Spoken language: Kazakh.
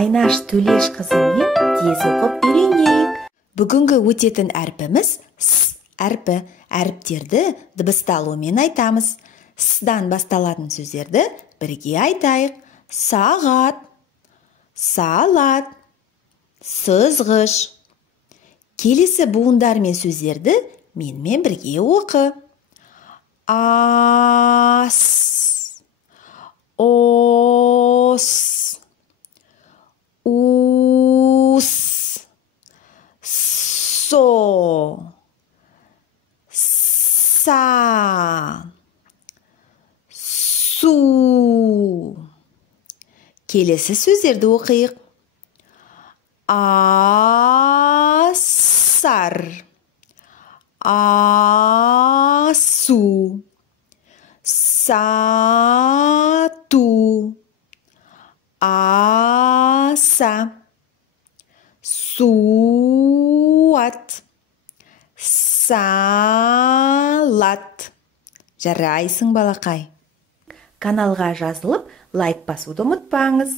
Айнаш Төлеш қызымен тез оқып үйренейік. Бүгінгі өтетін әрпіміз с әрпі. Әріптерді дыбысталуымен айтамыз. С-дан басталатын сөздерді бірге айтайық. Сағат, салат, сызғыш. Келесі буындар мен сөздерді менімен бірге оқы. Ас, ос, ус, со, са, су. Келесі сөздерді оқиық. Асар, асу, сату, аса, суат, салат. Жарайсың балақай. Каналға жазылып, лайк басуды ұмытпаңыз.